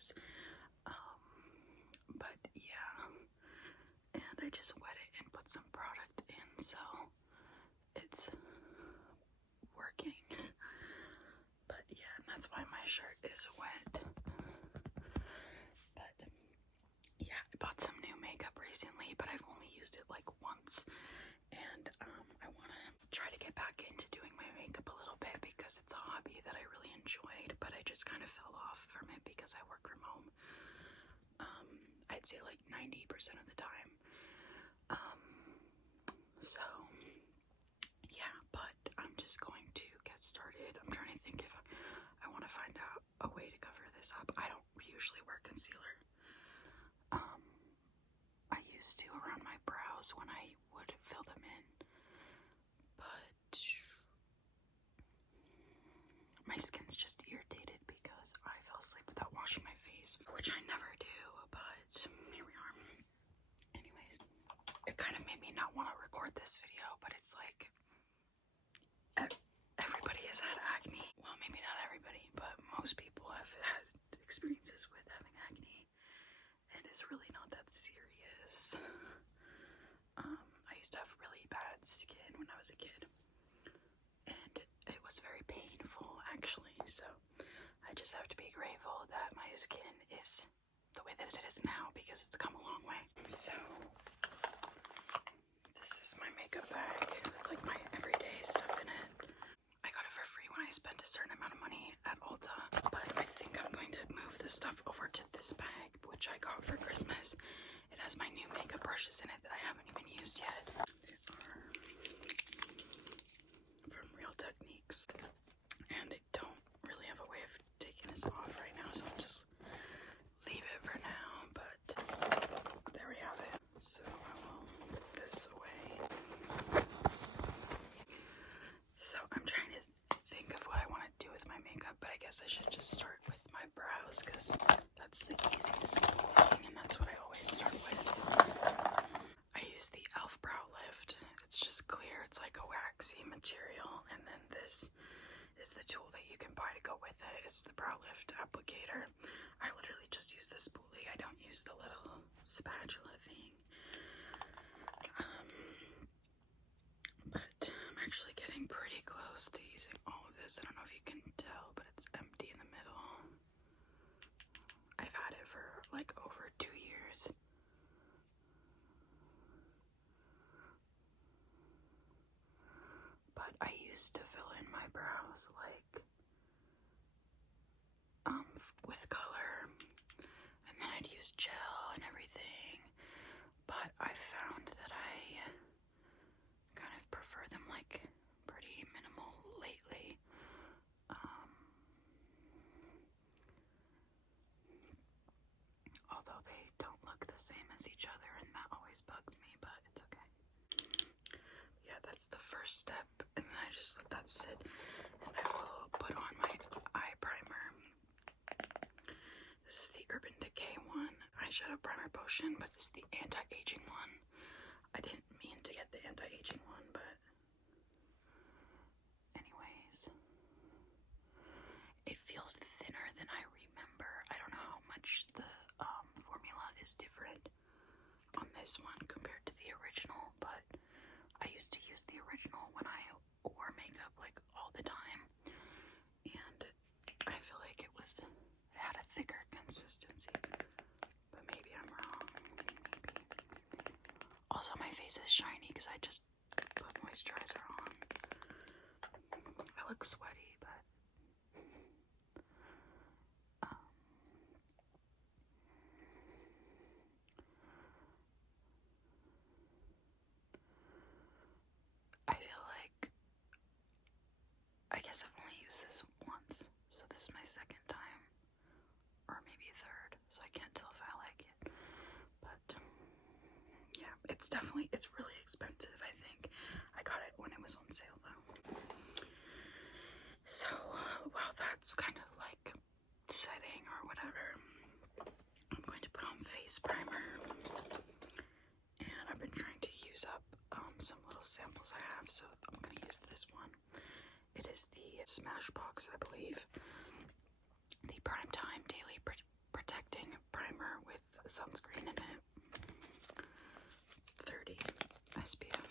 is. But yeah, and I just wet it and put some product in, so it's working. But yeah, and that's why my shirt is wet. But yeah, I bought some new makeup recently, but I've only used it like once, and I want to try to get back into doing my makeup a little bit because it's a hobby that I really enjoyed, but I just kind of fell off from it because I work from home. I'd say like 90% of the time. So yeah, but I'm just going to get started. I'm trying to think if I want to find out a way to cover this up. I don't usually wear concealer. I used to around my brows when I would fill them in, but my skin's just irritated because I fell asleep without washing my face, which I never do, but here we are. Anyways, it kind of made me not want to record this video, but it's like everybody has had acne. Well, maybe not everybody, but most people have had experiences with having acne, and it's really not that serious. I used to have really bad skin when I was a kid, and it was very painful actually, so I just have to be grateful that my skin is the way that it is now because it's come a long way. So this is my makeup bag with like my everyday stuff in it. I got it for free when I spent a certain amount of money at Ulta, but I think I'm going to move this stuff over to this bag, which I got for Christmas. It has my new makeup brushes in it that I haven't even used yet. They are from Real Techniques, and I don't really have a way of taking this off right now, so I'll just leave it for now, but there we have it. So I will put this away. So I'm trying to think of what I want to do with my makeup, but I guess I should just start with my brows because that's the easiest thing, and that's what I always start with. I use the e.l.f. Brow Lift. It's just clear. It's like a waxy material, and then this is the tool that you can buy to go with it. It's the Brow Lift applicator. I literally just use the spoolie. I don't use the little spatula thing. But I'm actually getting pretty close to using all of this. I don't know if you can tell, but it's empty in the middle. I've had it for like over 2 years. But I used to fill in my brows like with color, and then I'd use gel and everything, but I found that I kind of prefer them like pretty minimal lately. Although they don't look the same as each other, and that always bugs me, but it's okay. Yeah, that's the first step, and then I just let that sit, and I will put on my eye primer. This is the Urban Decay one, eyeshadow primer potion, but it's the anti-aging one. I didn't mean to get the anti-aging one, but anyways, it feels thinner than I remember. I don't know how much the formula is different on this one compared to the original, but I used to use the original when I wore makeup like all the time, and I feel like it had a thicker consistency, but maybe I'm wrong. Maybe. Also, my face is shiny because I just put moisturizer on. I look sweaty, but I feel like, I guess I've only used this once, so this is my second time, or maybe third, so I can't tell if I like it, but yeah, it's really expensive, I think. I got it when it was on sale though. So while that's kind of like setting or whatever, I'm going to put on face primer, and I've been trying to use up some little samples I have, so I'm going to use this one. It is the Smashbox, I believe, the Primetime Daily Protect sunscreen in it. 30 SPF.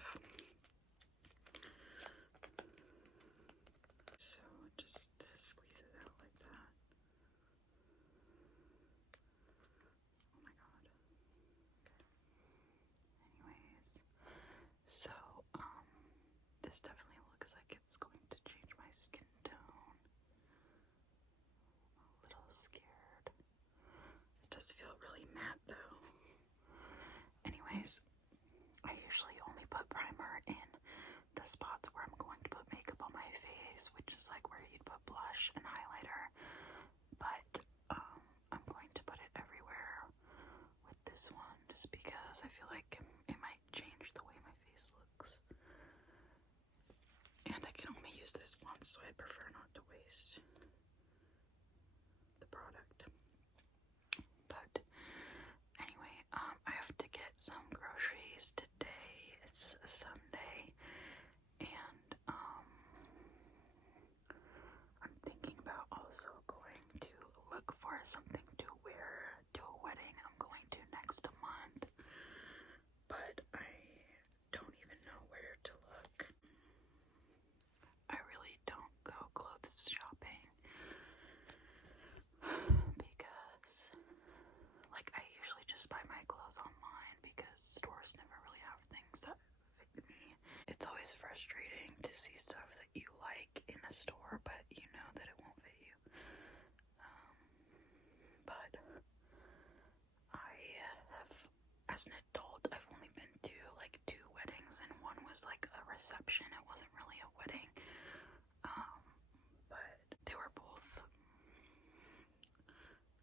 So just squeeze it out like that. Oh my god. Okay. Anyways, so this definitely looks like it's going to change my skin tone. A little scared. It does feel really matte though. Anyways, I usually only put primer in the spots where I'm going to put makeup on my face, which is like where you'd put blush and highlighter, but I'm going to put it everywhere with this one just because I feel like it might change the way my face looks. And I can only use this once, so I'd prefer not to waste the product. But anyway, I have to get some groceries today. It's a Sunday, and I'm thinking about also going to look for something to wear to a wedding I'm going to next month, but I don't even know where to look. I really don't go clothes shopping because, like, I usually just buy my clothes online because stores never really have things that fit me. It's always frustrating to see stuff that you like in a store, but you know that it won't fit you. But I have, as an adult, I've only been to like 2 weddings, and one was like a reception. It wasn't really a wedding. But they were both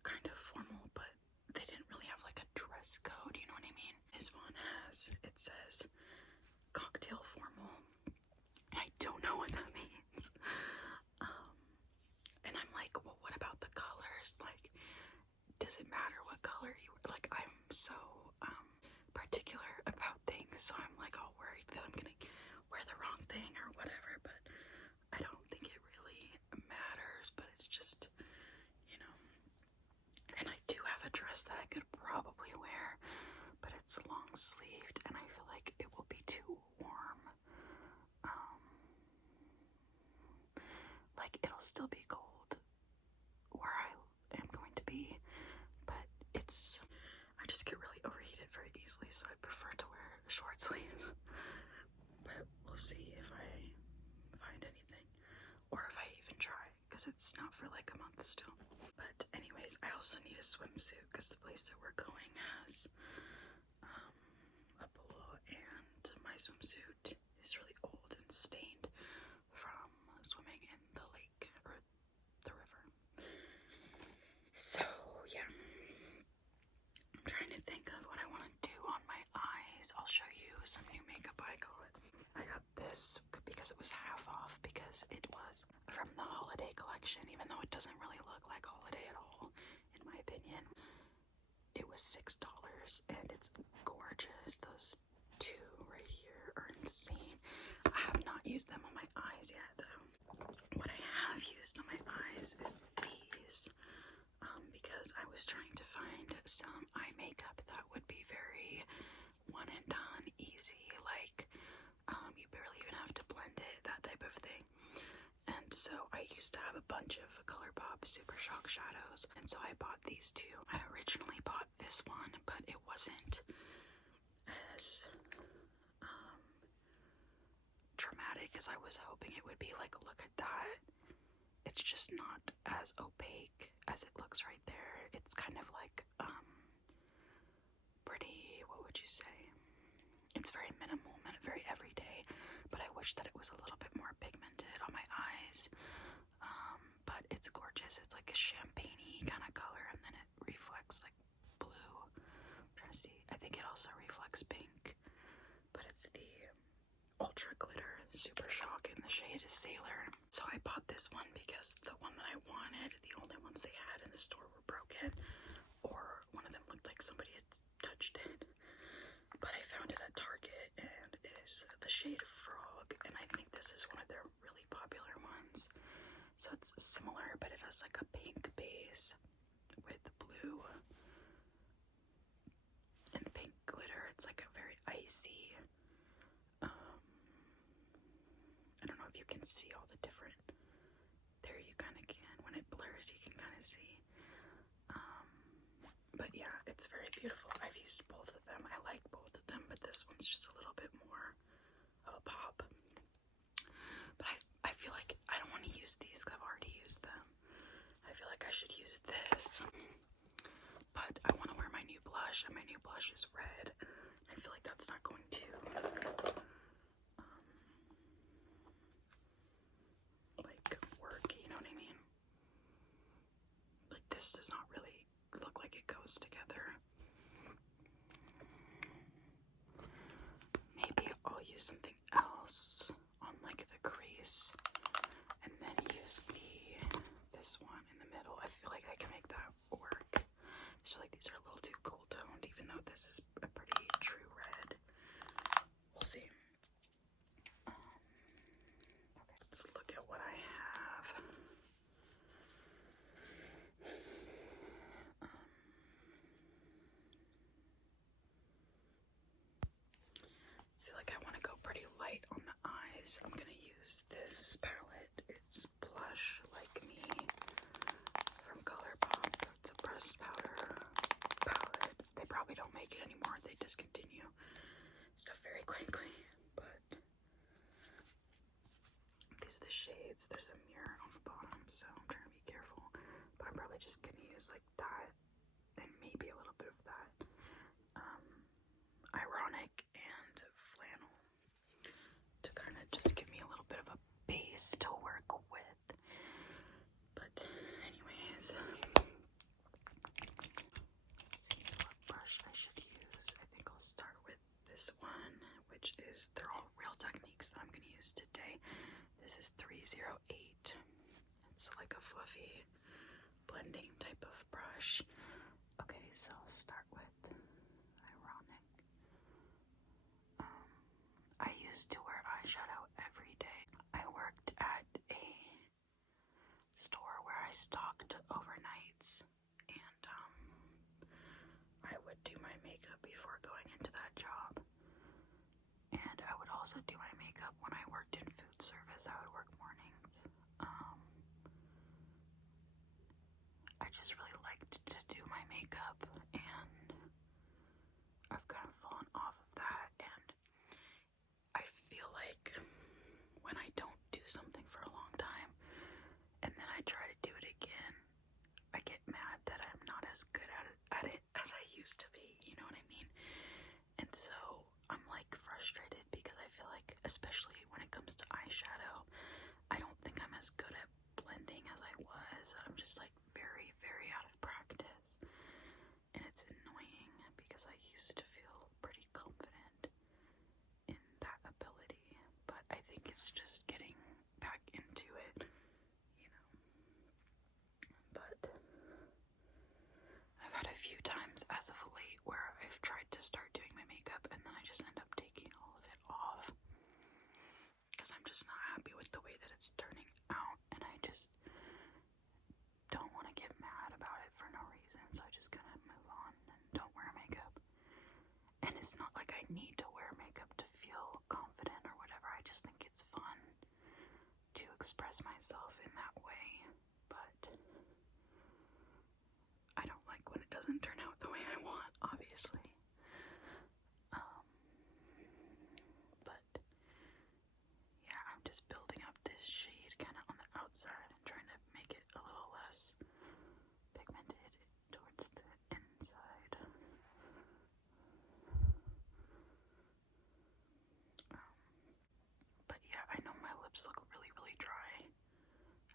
kind of formal, but they didn't really have like a dress code, you know what I mean? This one has, it says cocktail formal. I don't know what that means. And I'm like, well, what about the colors? Like, does it matter what color you wear? Like, I'm so particular about things, so I'm like all worried that I'm gonna wear the wrong thing or whatever, but I don't think it really matters. But it's just, you know, and I do have a dress that I could probably wear, but it's long sleeved and I feel like it will be too warm. Like, it'll still be cold where I am going to be, but it's, I just get really overheated very easily, so I prefer to wear short sleeves. But we'll see if I find anything, or if I even try, because it's not for like a month still. But anyways, I also need a swimsuit because the place that we're going has a pool, and my swimsuit is really old and stained from swimming in the lake or the river. So yeah, I'm trying to think of what I want to do on my eyes. I'll show you some new makeup I got. I got this because it was half off, because it was from the holiday collection, even though it doesn't really look like holiday at all, in my opinion. It was $6 and it's gorgeous. Those 2 right here are insane. I have not used them on my eyes yet though. What I have used on my eyes is these, because I was trying to find some eye makeup that would be very one and done, easy, like you barely even have to blend it, that type of thing. And so I used to have a bunch of ColourPop Super Shock shadows, and so I bought these 2. I originally bought this one, but it wasn't as dramatic as I was hoping it would be. Like, look at that. It's just not as opaque as it looks right there. It's kind of like pretty, what would you say? It's very minimal, very everyday, but I wish that it was a little bit more pigmented on my eyes. But it's gorgeous. It's like a champagne-y kind of color, and then it reflects like blue. I'm trying to see. I think it also reflects pink, but it's the Ultra Glitter Super Shock, and the shade is Sailor. So I bought this one because the one that I wanted, the only ones they had in the store were broken, or one of them looked like somebody had touched it. But I found it at Target, and it is the shade Frog, and I think this is one of their really popular ones. So it's similar, but it has like a pink base with blue It's very beautiful. I've used both of them. I like both of them, but this one's just a little bit more of a pop. But I feel like I don't want to use these because I've already used them. I feel like I should use this. But I want to wear my new blush, and my new blush is red. I feel like that's not going to like work, you know what I mean? Like, this does not really look like it goes together. Maybe I'll use something else on like the crease, and then use this one in the middle. I feel like I can make that work. I just feel like these are a little too cool toned, even though this is a pretty true red. We'll see. Okay, let's look at what I have. I feel like I want to go pretty light on the eyes. I'm gonna use this palette. It's Blush Like Me from ColourPop. It's a pressed powder palette. They probably don't make it anymore. They discontinue stuff very quickly. But these are the shades. There's a mirror on the bottom, so I'm trying to be careful. But I'm probably just gonna use like that and maybe a little bit of that. Ironic and flannel to kind of just give me a little bit of a base to work with. But anyways, let's see what brush I should use. I think I'll start with this one, which is, they're all Real Techniques that I'm going to use today. This is 308. It's like a fluffy blending type of brush. Okay, so I'll start with Ironic. I used to wear eyeshadow every day. I worked at a store where I stocked overnights, and I would do my makeup before going into that job. And I would also do my makeup when I worked in food service. I would work mornings. I just really liked to do my makeup, and I've kind of fallen off of that, and I feel like when I don't do something for a long time and then I try to do it again, I get mad that I'm not as good at it as I used to be, you know what I mean? And so I'm like frustrated because I feel like, especially when it comes to eyeshadow, I don't think I'm as good at blending as I was. I'm just like very, very out of practice. And it's annoying because I used to feel pretty confident in that ability, but I think it's just getting back into it, you know. But I've had a few times as of late where I've tried to start doing my makeup and then I just end up taking all of it off because I'm just not happy with the way that it's turning out, and I just don't want to get mad about it for no reason, so I just kind of move on and don't wear makeup. And it's not like I need to wear makeup to feel confident or whatever. I just think it's fun to express myself in that way. But I don't like when it doesn't turn out the way I want, obviously. But yeah, I'm just building up this shade kind of on the outside and trying to make it a little less pigmented towards the inside. But yeah, I know my lips look really, really dry.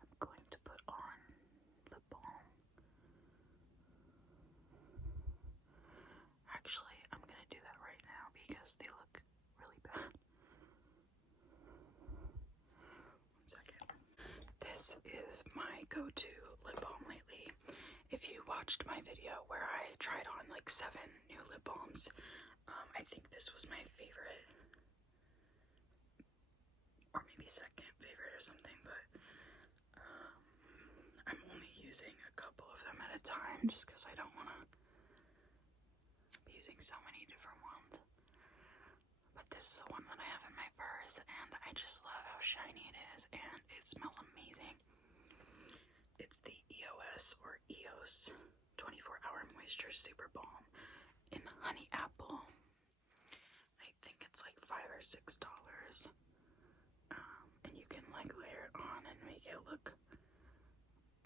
I'm going to put on lip balm. Actually, I'm gonna do that right now because they look really bad. One second. This is my go-to lip balm lately. If you watched my video where I tried on like 7 new lip balms, I think this was my favorite, or maybe second favorite or something, but I'm only using a couple of them at a time just because I don't want to be using so many different ones. But this is the one that I have in my purse, and I just love how shiny it is, and it smells amazing. It's the EOS or EOS 24-hour moisture super balm in honey apple. I think it's like $5 or $6. And you can like layer it on and make it look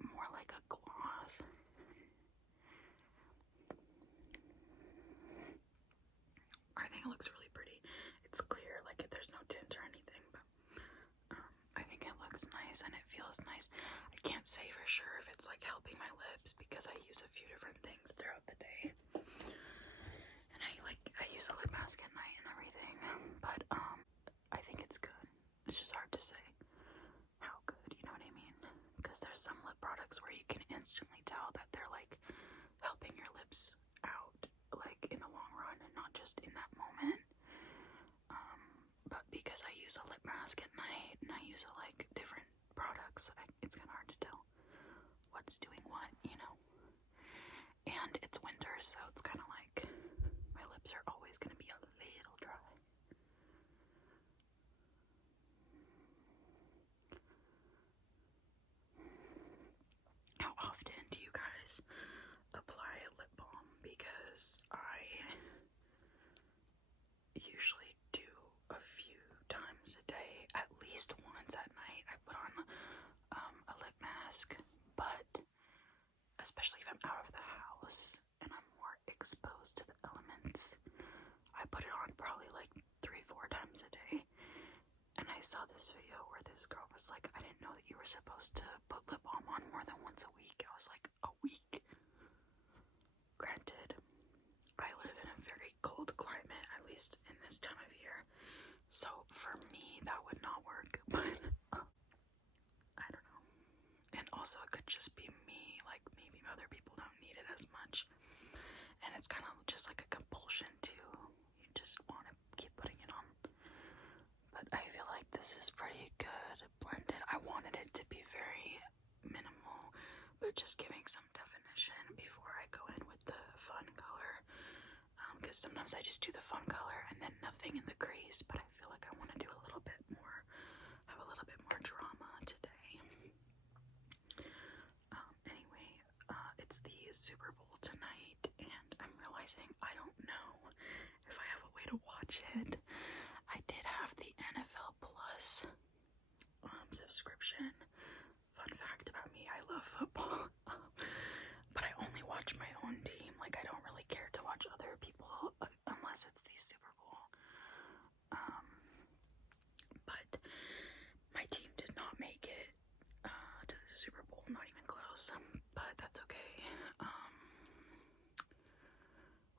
more like a gloss. I think it looks really pretty. It's clear, like there's no tint or anything, but I think it looks nice and it feels nice. I can't say for sure if it's like helping my lips because I use a few different things throughout the day. And I use a lip mask at night and everything, but I think it's good. It's just hard to say how good, you know what I mean? Because there's some lip products where you can instantly tell that they're like helping your lips out, like in the long run and not just in that moment. But because I use a lip mask at night and I use like different products, it's kind of hard to tell what's doing what, you know? And it's winter, so it's kind of like my lips are always going to be a little dry. How often do you guys apply lip balm? Because I usually do a few times a day, at least once at night. I put on a lip mask, but especially if I'm out of the house and I'm more exposed to the elements, I put it on probably like 3-4 times a day. And I saw this video where this girl was like, I didn't know that you were supposed to put lip balm on more than once a week. I was like, a week? Granted, I live in a very cold climate, at least in this time of year. So for me, that would not work, but I don't know. And also it could just be me, like maybe other people don't need it as much. And it's kind of just like a compulsion too. You just want to keep putting it on. But I feel like this is pretty good blended. I wanted it to be very minimal, but just giving some definition before I go in with the fun color. Because sometimes I just do the fun color and then nothing in the crease, but I feel like I want to do a little bit more, have a little bit more drama today. Anyway, it's the Super Bowl tonight, and I'm realizing I don't know if I have a way to watch it. I did have the NFL Plus subscription. Fun fact about me, I love football. But I only watch my own team. Like, I don't really care to watch other people unless it's the Super Bowl. But my team did not make it to the Super Bowl, not even close. But that's okay.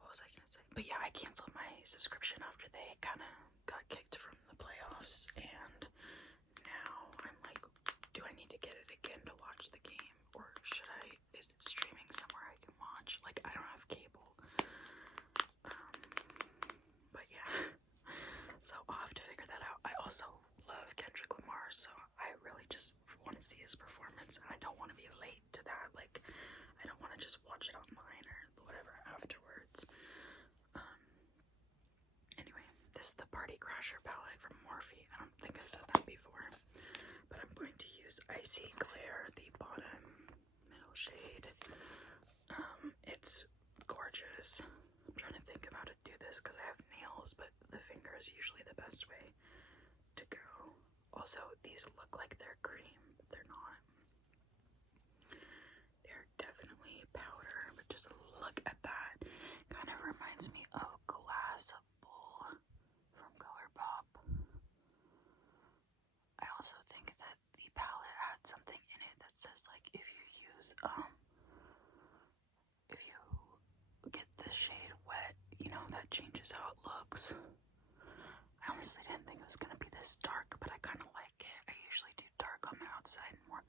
What was I gonna say? But yeah, I canceled my subscription after they kind of got kicked from the playoffs, and now I'm like, do I need to get it again to watch the game, or should I? Is it streaming somewhere I can watch? Like, I don't have cable. But yeah, so I'll have to figure that out. I also love Kendrick Lamar, so I really just want to see his performance, and I don't want to be late to that. Like, I don't want to just watch it online or whatever afterwards. Anyway, this is the Party Crasher palette from Morphe. I don't think I've said that before, but I'm going to use Icy Glare, the bottom middle shade. It's gorgeous. I'm trying to think of how to do this because I have nails, but the finger is usually the best way to go. Also, these look like they're cream, but they're not. They're definitely powder, but just look at that. Kind of reminds me of Glass Bowl from ColourPop. I also think that the palette had something in it that says, like, if you use, if you get the shade wet, you know, that changes how it looks. I honestly didn't think it was gonna be this dark, but I kind of like it. I usually do dark on the outside, more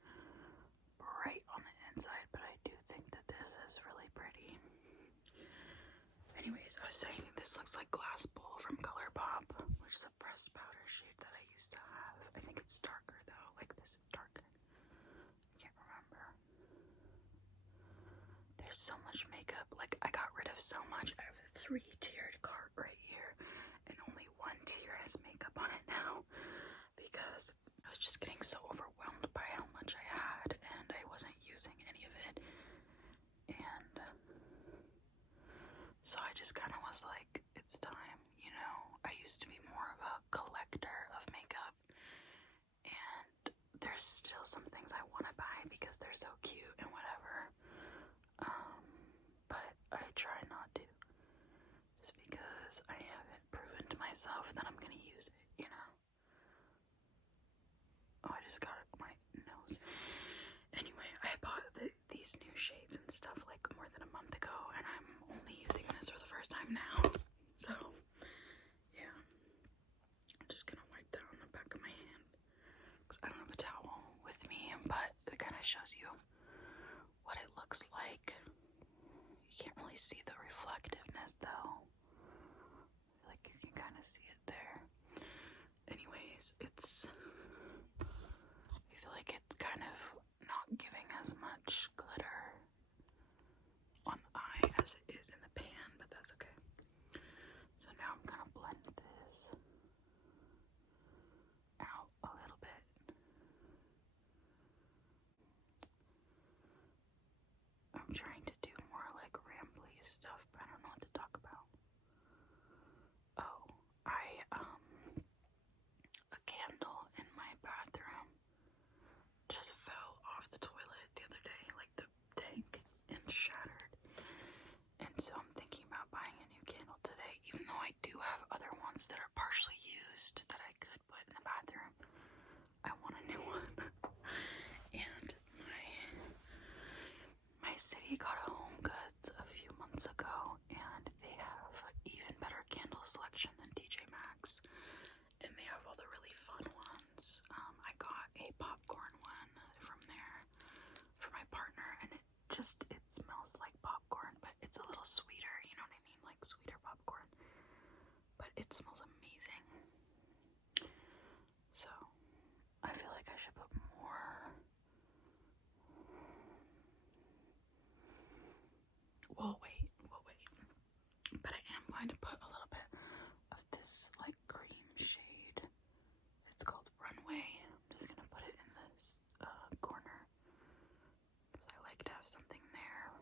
bright on the inside, but I do think that this is really pretty. Anyways, I was saying this looks like Glass Bowl from ColourPop, which is a pressed powder shade that I used to have. I think it's darker though, like this is darker. I can't remember. There's so much makeup. Like, I got rid of so much. I have a 3-tiered cart right here, and only 1 tier has makeup on it now because I was just getting so overwhelmed by how much I had and I wasn't using any of it. And just kind of was like, it's time, you know? I used to be more of a collector of makeup, and there's still some things I want to buy because they're so cute and whatever. But I try not to, just because I haven't proven to myself that I'm gonna use it, you know? Oh, I just got it on my nose. Anyway, I bought these new shades and stuff like more than a month ago, and I'm only using this for the first time now. So, yeah. I'm just gonna wipe that on the back of my hand, because I don't have a towel with me, but it kind of shows you what it looks like. You can't really see the reflectiveness though. Like you can kind of see it there. Anyways, I feel like it's kind of not giving as much glitter on the eye as it is in the pan, but that's okay. So now I'm gonna blend this out a little bit. I'm trying to do more like rambly stuff, but I don't know what to talk about. Oh, a candle in my bathroom just fell off the toilet the other day, like the tank, and shattered. And so I'm thinking about buying a new candle today, even though I do have other ones that are partially used that I could put in the bathroom. I want a new one. And my city got a Home Goods a few months ago, and they have even better candle selection than TJ Maxx, and they have all the really fun ones. I got a popcorn one from there for my partner, and it smells like popcorn, but it's a little sweeter, you know what I mean, like sweeter popcorn, but it smells amazing. So I feel like I should put more. We'll wait. But I am going to put a little bit of this like cream shade. It's called Runway. I'm just gonna put it in this corner because I like to have something there,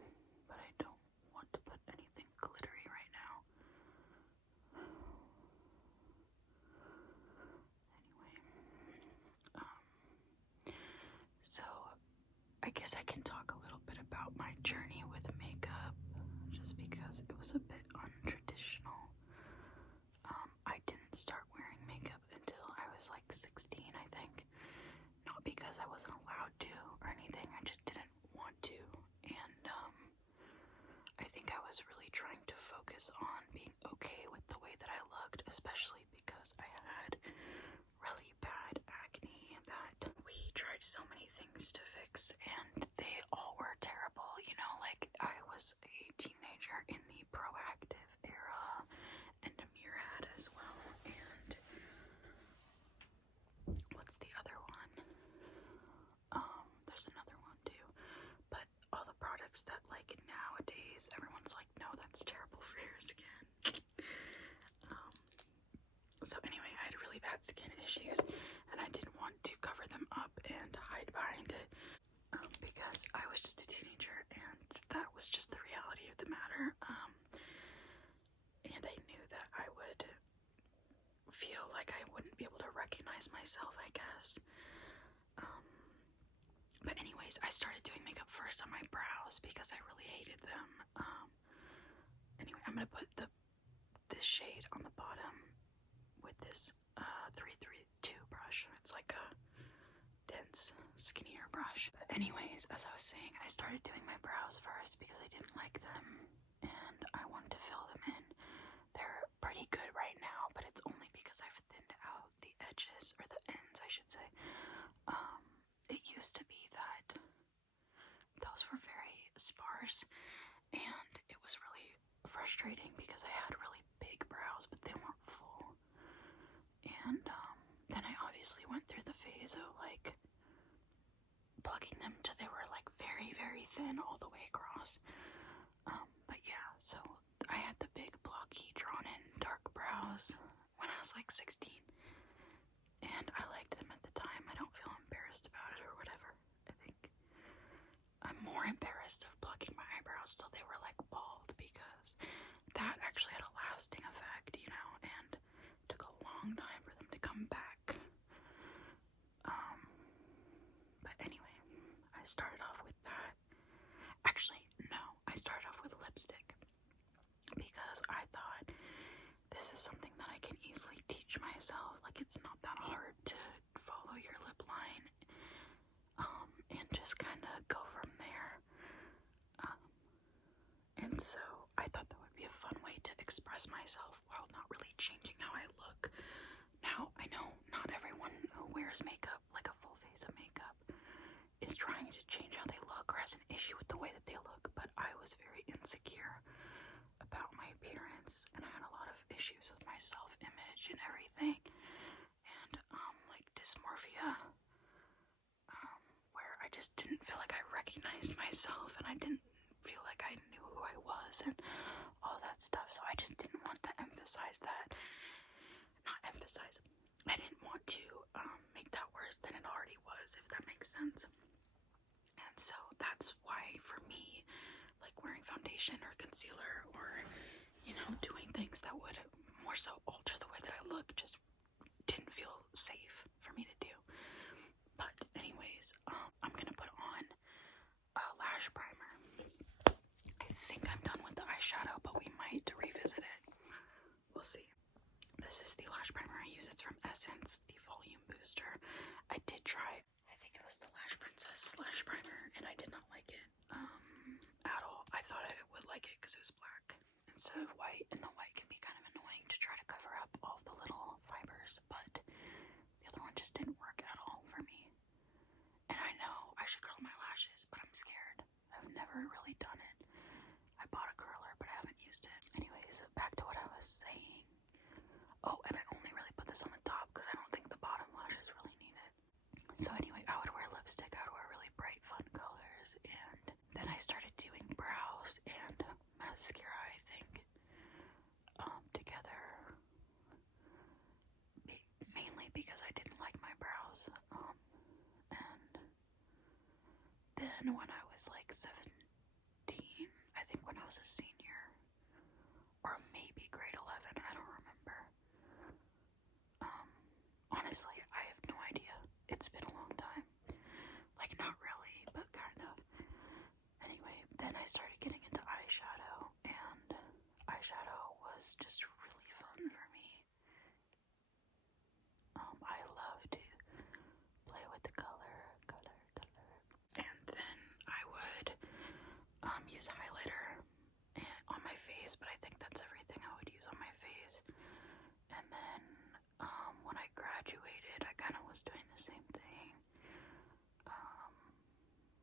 but I don't want to put anything glittery right now. Anyway, so I guess I can talk a little bit about my journey with makeup, just because it was a bit untraditional. I didn't start wearing makeup until I was like 16, I think. Not because I wasn't allowed to or anything, I just didn't want to. And I think I was really trying to focus on being okay with the way that I looked, especially because I had really bad acne that we tried so many things to fix, and they all were terrible. You know, like I was a teenager in the Proactive era, and Amir had as well. And what's the other one? There's another one too. But all the products that like nowadays everyone's like, no, that's terrible for your skin. So anyway, I had really bad skin issues, and I didn't want to cover them up and hide behind it, because I was just a teenager, and that was just the reality of the matter. And I knew that I would feel like I wouldn't be able to recognize myself, I guess. But anyways, I started doing makeup first on my brows because I really hated them. Anyway, I'm gonna put this shade on the bottom with this 332 brush. It's like a dense, skinnier brush. But anyways, as I was saying, I started doing my brows first because I didn't like them, and I wanted to fill them in. They're pretty good right now, but it's only because I've thinned out the edges, or the ends, I should say. It used to be that those were very sparse, and it was really frustrating because I had really big brows, but they weren't full. And then I obviously went through the phase of like plucking them till they were like very, very thin all the way across. But yeah, so I had the big blocky drawn in dark brows when I was like 16, and I liked them at the time. I don't feel embarrassed about it or whatever. I think I'm more embarrassed of plucking my eyebrows till they were like bald, because that actually long time for them to come back. But anyway, I started off with that. Actually, no, I started off with lipstick because I thought this is something that I can easily teach myself. Like, it's not that hard to follow your lip line, and just kind of go from there. And so I thought that would be a fun way to express myself while not really changing how I look. Now, I know not everyone who wears makeup, like a full face of makeup, is trying to change how they look or has an issue with the way that they look, but I was very insecure about my appearance, and I had a lot of issues with my self-image and everything, and like dysmorphia, where I just didn't feel like I recognized myself, and I didn't feel like I knew who I was and all that stuff. So I just didn't want to emphasize that. I didn't want to make that worse than it already was, if that makes sense. And so that's why, for me, like wearing foundation or concealer or, doing things that would more so alter the way that I look just didn't feel safe for me to do. But anyways, I'm gonna put on a lash primer. I think I'm done with the eyeshadow, but we might revisit it. We'll see. This is the lash primer I use. It's from Essence, the Volume Booster. I did try, I think it was the Lash Princess lash primer, and I did not like it at all. I thought I would like it because it was black instead of white, and the white can be kind of annoying to try to cover up all the little fibers, but the other one just didn't work at all for me. And I know I should curl my lashes, but I'm scared. I've never really done it. I bought a curler, but I haven't used it. Anyways, back to what I was saying. Oh, and I only really put this on the top because I don't think the bottom lashes really need it. So anyway, I would wear lipstick, I would wear really bright, fun colors, and then I started doing brows and mascara, I think, together, mainly because I didn't like my brows, and then when I was like 17, I think when I was a senior, or maybe grade 11, I don't remember. Honestly, I have no idea. It's been a long time. Like, not really, but kind of. Anyway, then I started getting into eyeshadow, and eyeshadow was just really fun for me. I love to play with the color. And then I would use highlighter on my face, but I think that's everything I would use on my face. And then when I graduated, I kind of was doing the same thing.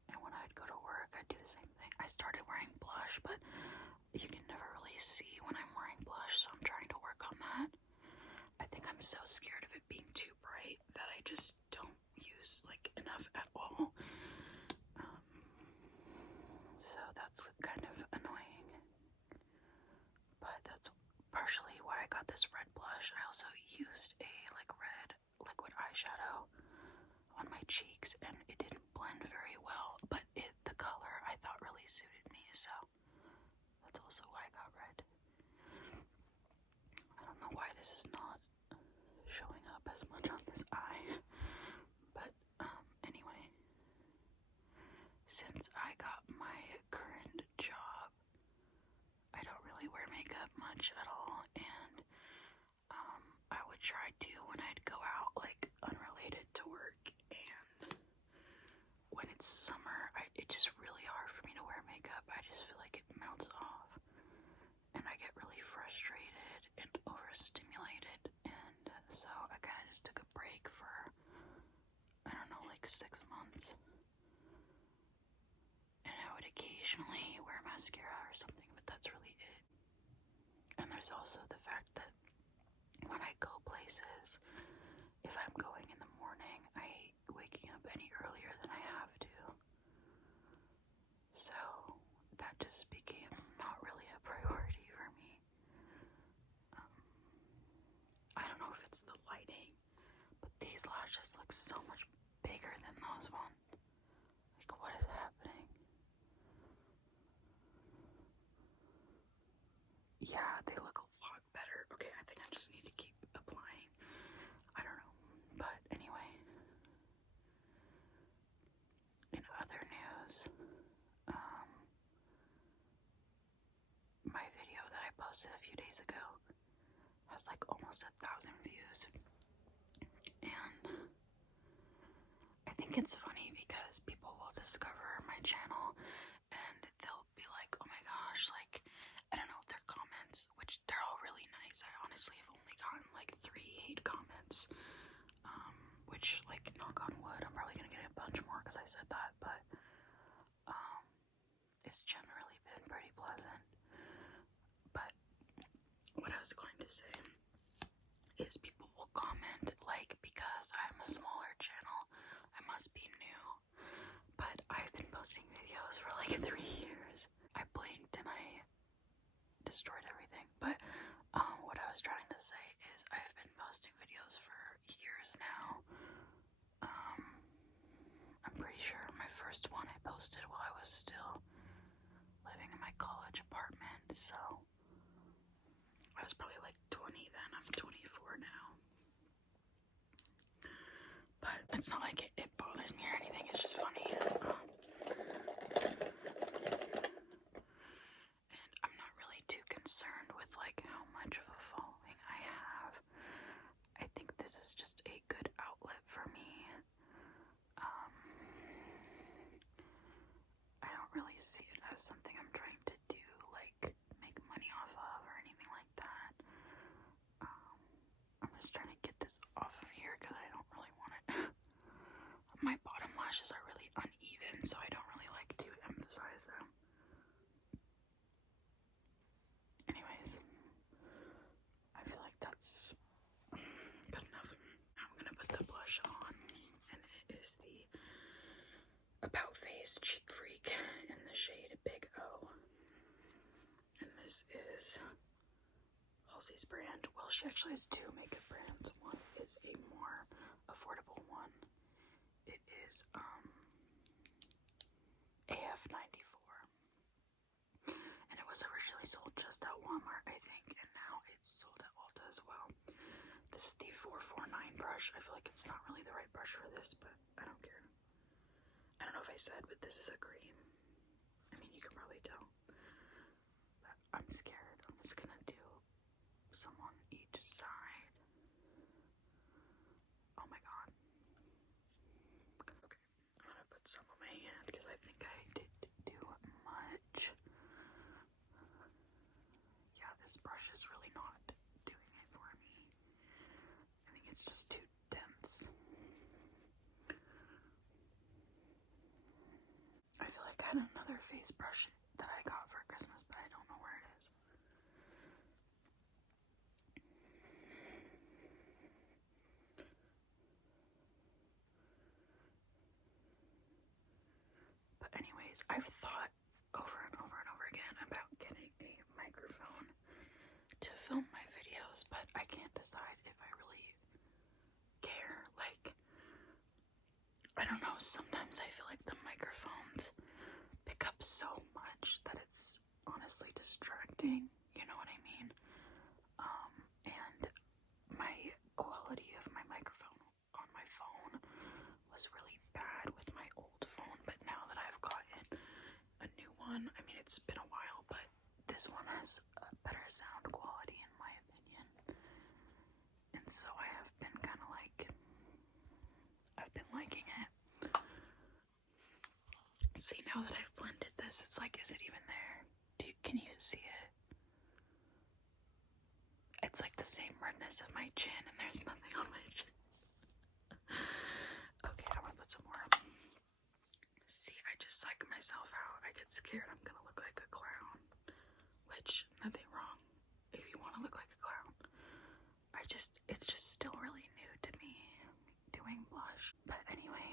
And when I'd go to work, I'd do the same thing. I started wearing blush, but you can never really see when I'm wearing blush, so I'm trying to work on that. I think I'm so scared of it being too bright that I just don't use like enough at all. So that's kind of annoying. But that's partially why I got this red blush. I also used a like red liquid eyeshadow on my cheeks, and it didn't blend very well, but the color I thought really suited me, so that's also why I got red. I don't know why this is not showing up as much on this eye, but anyway, since I got my current job, I don't really wear makeup much at all, and I would try to when I'd go out, like unrelated to work, and when it's summer, it's just really hard for me to wear makeup. I just feel like it melts off, and I get really frustrated and overstimulated, and so I kind of just took a break for, I don't know, like 6 months, and I would occasionally wear mascara or something, but that's really it. And there's also the fact that when I go places, if I'm going in the morning, I hate waking up any earlier than I have to. So that just became not really a priority for me. I don't know if it's the lighting, but these lashes look so much bigger than those ones. Like, what is happening? Yeah, they look a lot better. Okay, I think I just need to keep applying. posted a few days ago has like almost 1,000 views. And I think it's funny because people will discover my channel and they'll be like, oh my gosh, like, I don't know, their comments, which they're all really nice. I honestly have only gotten like 3 hate comments, which, like, knock on wood, I'm probably gonna get a bunch more because I said that, but it's generally been pretty pleasant. But what I was going to say is people will comment, like, because I'm a smaller channel, I must be new, but I've been posting videos for like 3 years. I blinked and I destroyed everything, but what I was trying to say is I've been posting videos for years now. I'm pretty sure my first one I posted while I was still living in my college apartment, so I was probably like 20 then. I'm 24 now. But it's not like it bothers me or anything, it's just funny. And I'm not really too concerned with like how much of a following I have. I think this is just a good outlet for me. I don't really see it as something I'm trying to do, like make money off of or anything like that. I'm just trying to get this off of here because I don't really want it. My bottom lashes are really uneven, so I don't really like to emphasize them. Anyways, I feel like that's good enough. I'm gonna put the blush on, and it is the About Face Cheek Freak in the shade Big O. And this is Halsey's brand. Well, she actually has 2 makeup brands. One is a more affordable one. It is AF94. And it was originally sold just at Walmart, I think, and now it's sold at Ulta as well. This is the 449 brush. I feel like it's not really the right brush for this, but I don't care. I don't know if I said, but this is a cream. I mean, you can probably tell. But I'm scared. I'm just gonna do some on each side. Oh my god. Okay, I'm gonna put some on my hand because I think I did do much. Yeah, this brush is really not doing it for me. I think it's just too dense. I feel like I had another face brush that I got for Christmas, but I don't know where it is. But anyways, I've thought over and over and over again about getting a microphone to film my videos, but I can't decide if I really care. Like, I don't know, sometimes I feel like the microphones pick up so much that it's honestly distracting, you know what I mean? And my quality of my microphone on my phone was really bad with my old phone, but now that I've gotten a new one, I mean, it's been a while, but this one has a better sound quality in my opinion. And so I have been kind of like, I've been liking it. See, now that I've blended this, it's like, is it even there? Can you see it? It's like the same redness of my chin, and there's nothing on my chin. Okay, I'm gonna put some more. See, I just psych myself out. I get scared I'm gonna look like a clown. Which, nothing wrong if you want to look like a clown. It's just still really new to me doing blush. But anyway,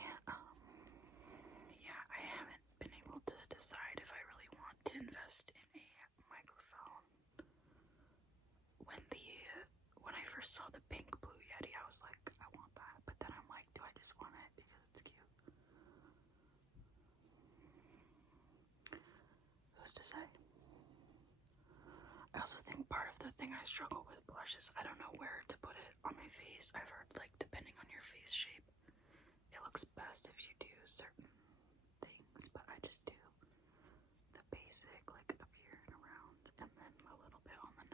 yeah, I haven't been able to decide if I really want to invest in a microphone. When I first saw the pink Blue Yeti, I was like, I want that. But then I'm like, do I just want it because it's cute? Who's to say? I also think part of the thing I struggle with blush is I don't know where to put it on my face. I've heard, like, depending on your face shape, it looks best if you do certain things, but I just do the basic, like, up here and around, and then a little bit on the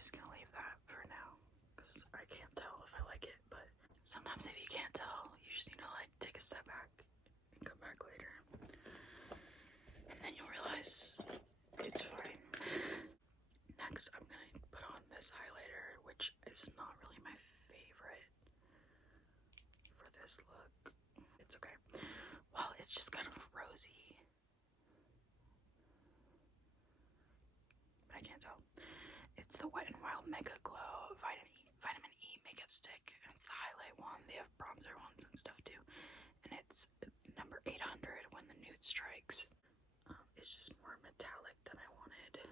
just gonna leave that for now because I can't tell if I like it, but sometimes if you can't tell, you just need to like take a step back and come back later. And then you'll realize it's fine. Next, I'm gonna put on this highlighter, which is not really my favorite for this look. It's okay. Well, it's just kind of rosy. But I can't tell. It's the Wet n Wild Mega Glow Vitamin E makeup stick. And it's the highlight one. They have bronzer ones and stuff too. And it's number 800 when the nude strikes. It's just more metallic than I wanted.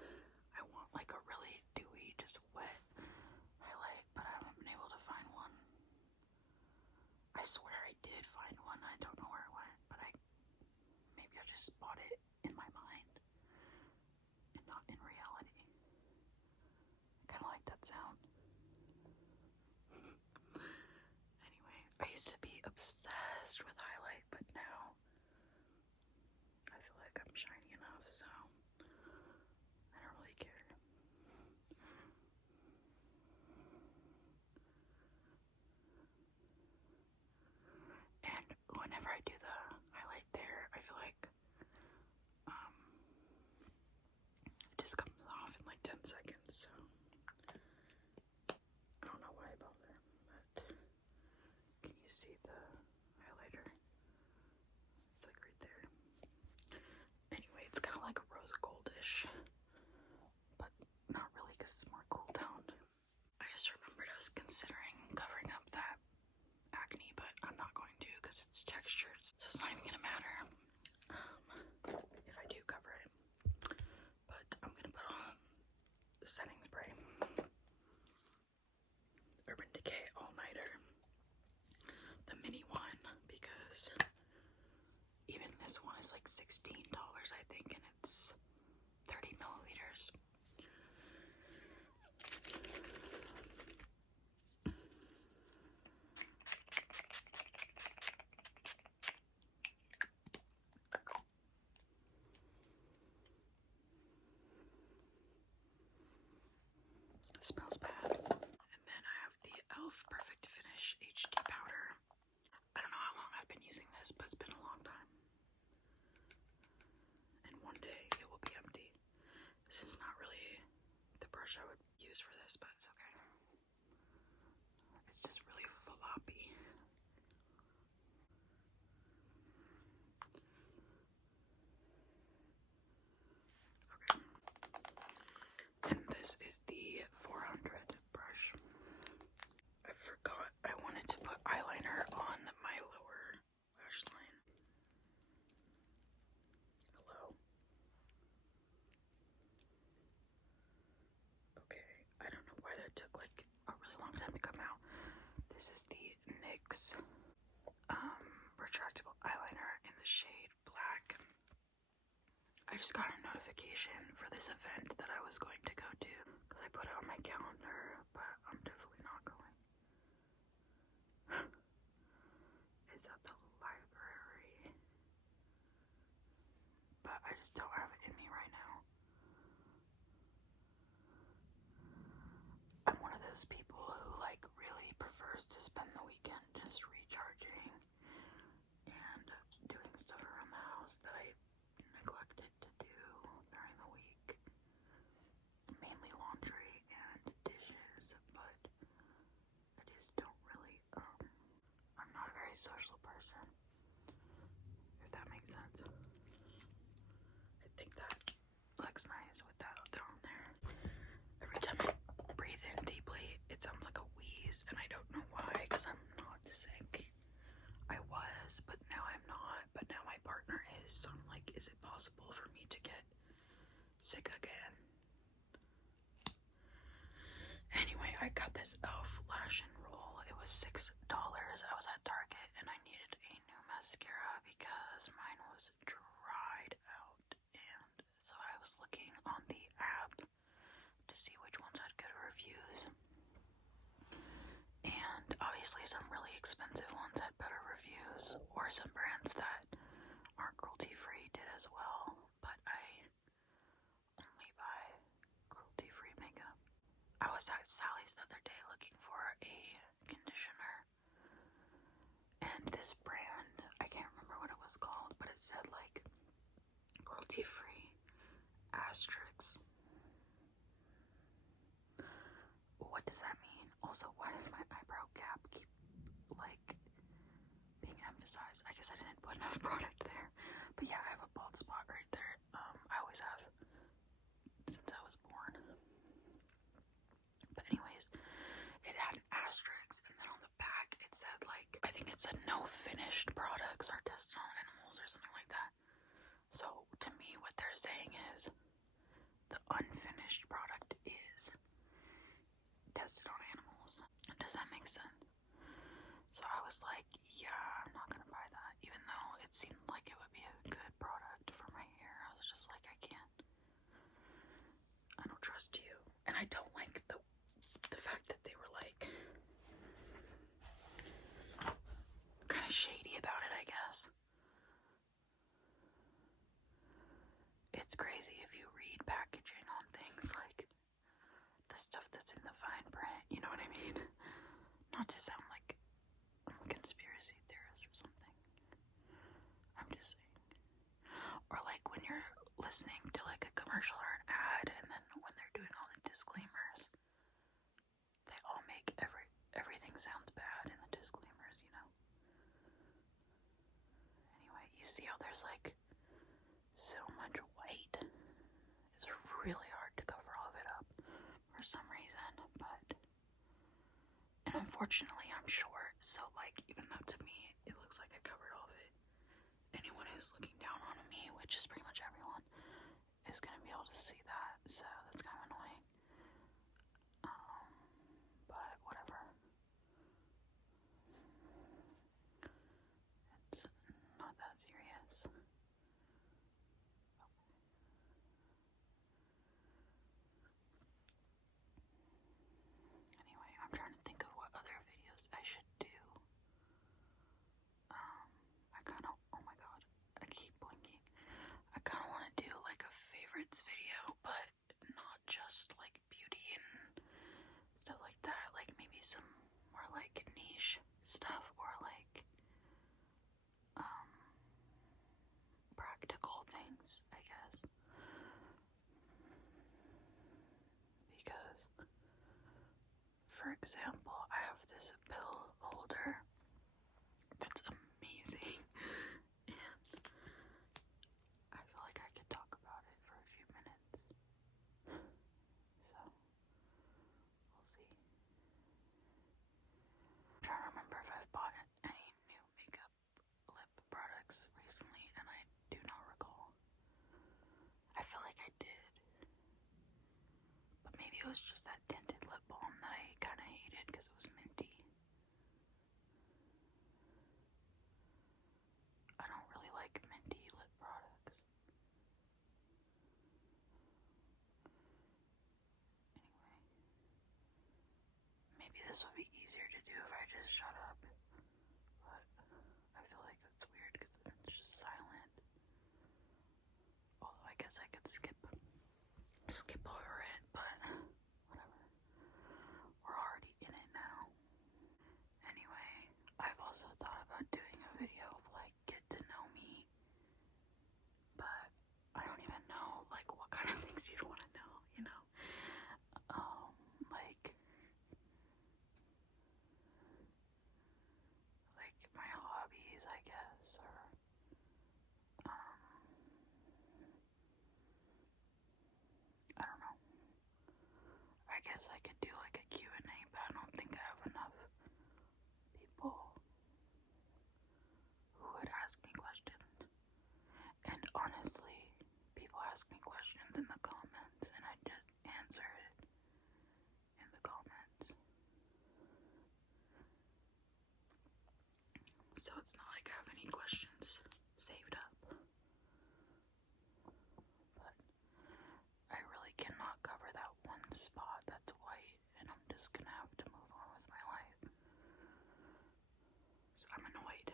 I want like a really dewy, just wet highlight, but I haven't been able to find one. I swear I did find one. I don't know where it went, but maybe I just bought it in my mind and not in reality. I kind of like that sound. Anyway, I used to be obsessed with highlight, but now I feel like I'm shiny enough, so I don't really care. And whenever I do the highlight there, I feel like it just comes off in like 10 seconds, so I don't know why I bother, but can you see the highlighter? It's like right there. Anyway, it's kind of like a rose goldish, but not really because it's more cool toned. I just remembered I was considering covering up that acne, but I'm not going to because it's textured, so it's not even gonna matter if I do cover it. But I'm gonna put on the setting spray, Urban Decay All Nighter, the mini one, because even this one is like $16, I think, and it's 30 milliliters. Smells bad. And then I have the e.l.f. Perfect Finish HD powder. I don't know how long I've been using this, but it's been a long time. And one day it will be empty. This is not really the brush I would use for this, but it's okay. It's just really floppy. Okay. And this is the 400 brush. I forgot I wanted to put eyeliner on my lower lash line. Hello. Okay, I don't know why that took like a really long time to come out. This is the NYX retractable eyeliner in the shade Black. I just got a notification for this event that I was going to go to because I put it on my calendar, but I'm definitely not going. It's at the library, but I just don't have it in me right now. I'm one of those people who like really prefers to spend the weekend just recharging and doing stuff around the house that I neglected to do during the week. Mainly laundry and dishes, but I just don't really, I'm not a very social person, if that makes sense. I think that looks nice with that on there. Every time I breathe in deeply, it sounds like a wheeze, and I don't know why, because I'm not sick. I was, but now I'm not, but now my partner is, so I'm like, is it possible for me to get sick again? Anyway, I got this e.l.f. lash and roll. It was $6. I was at Target and I needed a new mascara because mine was dried out, and so I was looking on the app to see which ones had good reviews, and obviously some really expensive ones had better reviews, or some brands that aren't cruelty free did as well, but I only buy cruelty free makeup. I was at Sally's the other day looking for a conditioner, and this brand, I can't remember what it was called, but it said like cruelty free asterisk. What does that mean? Also, why does my eyebrow gap keep like being emphasized? I guess I didn't put enough product there. But yeah, I have a bald spot right there. I always have since I was born. But anyways, it had an asterisk, and then on the back it said like, I think it said no finished products are tested on animals or something like that. So to me, what they're saying is the unfinished product is tested on animals. Does that make sense? So I was like, yeah, I'm not gonna buy that, even though it seemed like it would be a good product for my hair. I was just like, I can't. I don't trust you. And I don't like the fact that they were like kind of shady about it, I guess. It's crazy if you read packaging on things, like the stuff that's in the fine print, you know what I mean? Not to sound like I'm a conspiracy theorist or something. I'm just saying. Or like when you're listening to like a commercial or an ad, and then when they're doing all the disclaimers, they all make everything sounds bad in the disclaimers, you know? Anyway, you see how there's like so much white. It's really hard to cover all of it up for some reason, but, and unfortunately I'm short, so like even though to me it looks like I covered all of it, anyone who's looking down on me, which is pretty much everyone, is gonna be able to see that, so that's kind of annoying. But whatever. It's not that serious. Anyway, I'm trying to think of what other videos I should do. I kind of, oh my god, I keep blinking. I kind of want to do like a favorites video, but not just like beauty and stuff like that. Like maybe some more like niche stuff, or like practical things, I guess. Because, for example, I have this pill holder that's amazing, and I feel like I could talk about it for a few minutes. So, we'll see. I'm trying to remember if I've bought any new makeup lip products recently, and I do not recall. I feel like I did, but maybe it was just that tinted lip balm that I kind of hated because it was minty. I don't really like minty lip products. Anyway, maybe this would be easier to do if I just shut up, but I feel like that's weird because it's just silent. Although I guess I could skip over it, but whatever. We're already in it now. Anyway, I've also thought about doing a video of like get to know me, but I don't even know like what kind of things you'd want to know, you know? Like my hobbies, I guess, or I don't know. I guess I could do like a Q&A, but I don't think I have enough people who would ask me questions. And honestly, people ask me questions in the comments, and I just answer it in the comments. So it's not like I have any questions saved up. But I really cannot cover that one spot that's white, and I'm just gonna have to move on with my life. So I'm annoyed.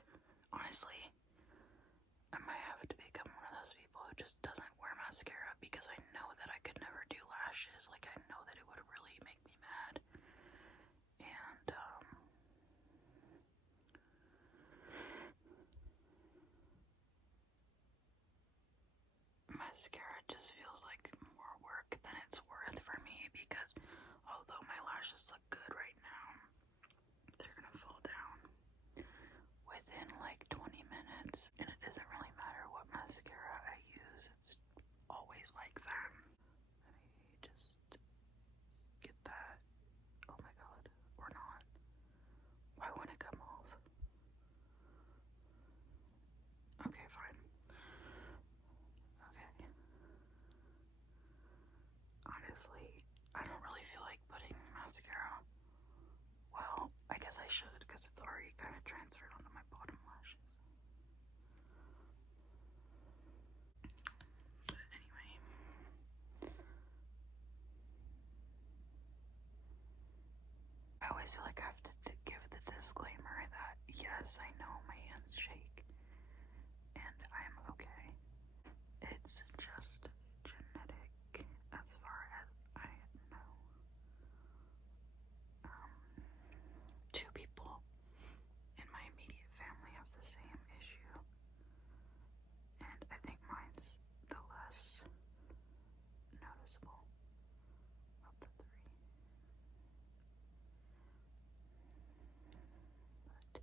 Honestly, I might have to become one of those people who just doesn't wear mascara, because I know that I could never do lashes. Like, I know that it would really make me mad. mascara just feels like more work than it's worth for me, because although my lashes look good right now, they're gonna fall down within like 20 minutes, and it doesn't really matter what mascara I use, it's always like that. Let me just get that. Oh my god, or not. Why won't it come off? Okay, fine. Okay. Honestly, I don't really feel like putting mascara. Well, I guess I should, because it's already kind of transferred onto my bottom lashes. But anyway. I always feel like I have to give the disclaimer that, yes, I know my hands shake, and I'm okay. It's just genetic, as far as I know. Two people in my immediate family have the same issue, and I think mine's the less noticeable of the three. But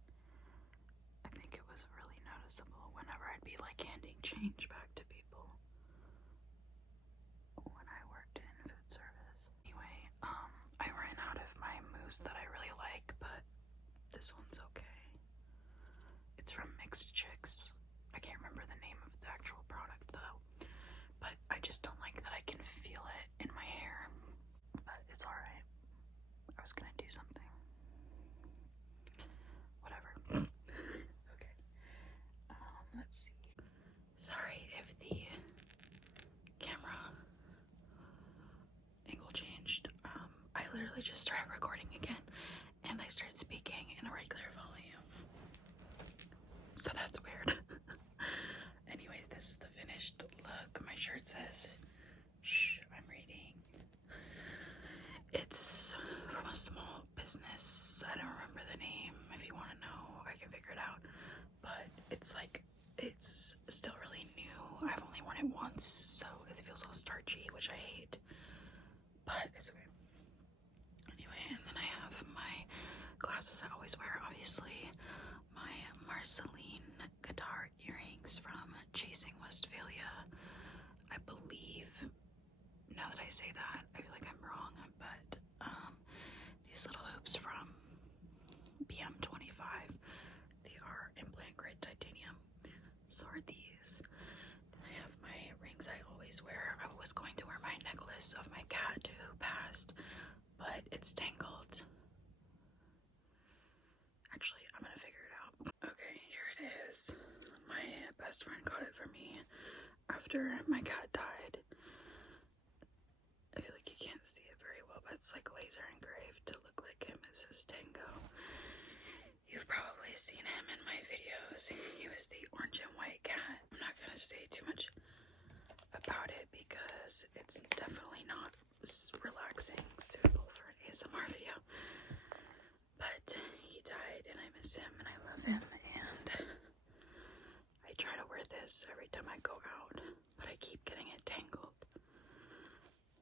I think it was really noticeable whenever I'd be like handing change back to people when I worked in food service. Anyway, I ran out of my mousse that I really like, but this one's okay. It's from Mixed Chicks. I can't remember the name of the actual product though, but I just don't like that I can feel it in my hair. But it's alright. I was gonna do something. Whatever. Okay. Let's see. Sorry if the camera angle changed. I literally just started recording again, and I started speaking in a regular volume. So that's weird. Anyways, this is the finished look. My shirt says, shh, I'm reading. It's from a small business. I don't remember the name. If you want to know, I can figure it out. But it's like, it's still really new. I've only worn it once, so it feels all starchy, which I hate. But it's okay. Anyway, and then I have my glasses I always wear, obviously. My Marceline guitar earrings from Chasing Westphalia. I believe, now that I say that, I feel like I'm wrong, but these little hoops from BM25, they are implant grade titanium. So are these. Then I have my rings I always wear. I was going to wear my necklace of my cat who passed, but it's tangled. Actually, I'm gonna figure it out. Okay, here it is. My best friend got it for me after my cat died. I feel like you can't see it very well, but it's like laser engraved to look like him. It says Tango. You've probably seen him in my videos. He was the orange and white cat. I'm not gonna say too much about it because it's definitely not relaxing, suitable for an ASMR video. But he died and I miss him and I love him, and I try to wear this every time I go out, but I keep getting it tangled.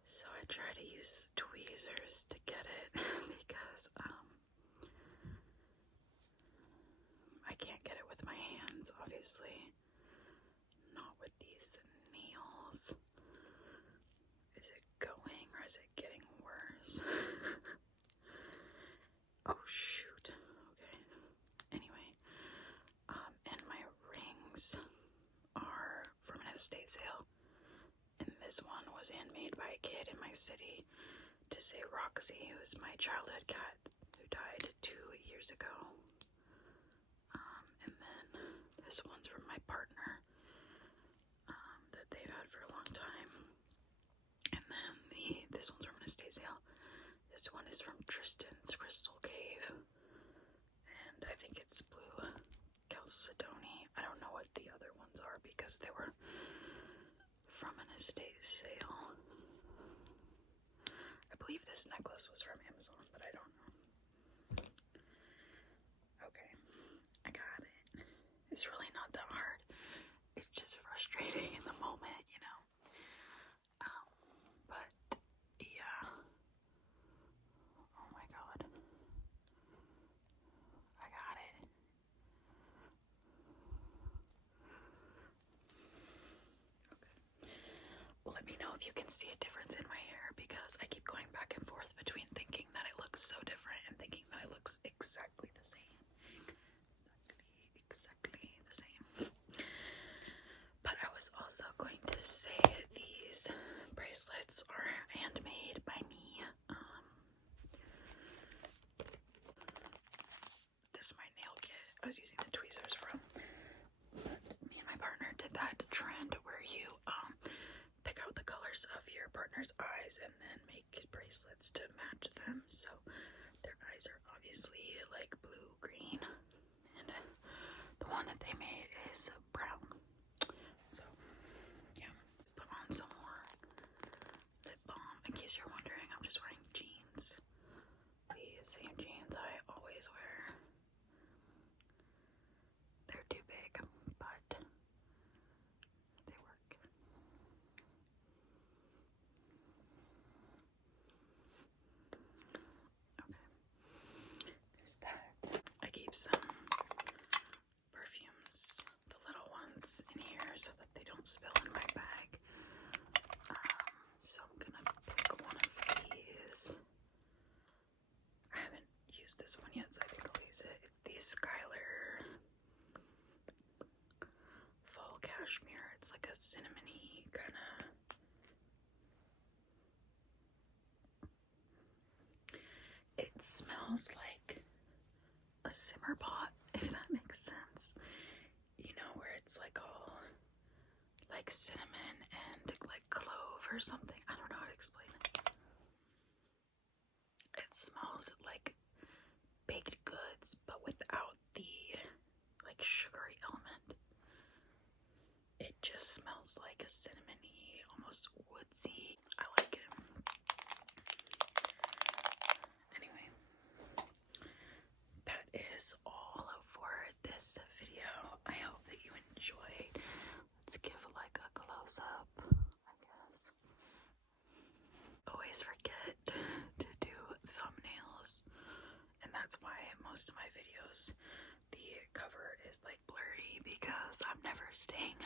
So I try to use tweezers to get it because I can't get it with my hands, obviously. Not with these nails. Is it going or is it getting worse? Oh shoot. Okay. Anyway, and my rings are from an estate sale. And this one was handmade by a kid in my city to say Roxy, who was my childhood cat who died 2 years ago. And then this one's from my partner that they've had for a long time. And then this one's from an estate sale. This one is from Tristan's Crystal Cave. And I think it's Blue Chalcedony. I don't know what the other ones are because they were from an estate sale. I believe this necklace was from Amazon, but I don't know. Okay, I got it. It's really not that hard. It's just frustrating in the moment, you know. if you can see a difference in my hair because I keep going back and forth between thinking that it looks so different and thinking that it looks exactly the same. Exactly the same. But I was also going to say these bracelets are handmade by me. This is my nail kit I was using the tweezers from. But me and my partner did that trend where you pick out the colors of your partner's eyes and then make bracelets to match them. So their eyes are obviously like blue, green, and the one that they made is brown. So yeah, put on some more lip balm. In case you're wondering, I'm just wearing jeans. The same jeans I always wear. They're too big, but they work. Okay, there's that. I keep some perfumes, the little ones, in here so that they don't spill in my bag. So I'm gonna pick one of these. I haven't used this one yet, so I think I'll use it. It's the Skylar Fall Cashmere. It's like a cinnamony kind of. It smells like a simmer pot, if that makes sense. You know, where it's like all like cinnamon and like clove or something. I don't know how to explain it. It smells like baked goods, but without the like sugary element. It just smells like a cinnamony, almost woodsy. I like it. Anyway, that is all for this video. I hope that you enjoyed. Let's give like a close-up, I guess. Always forget to do thumbnails, and that's why most of my videos, the cover is like blurry because I'm never staying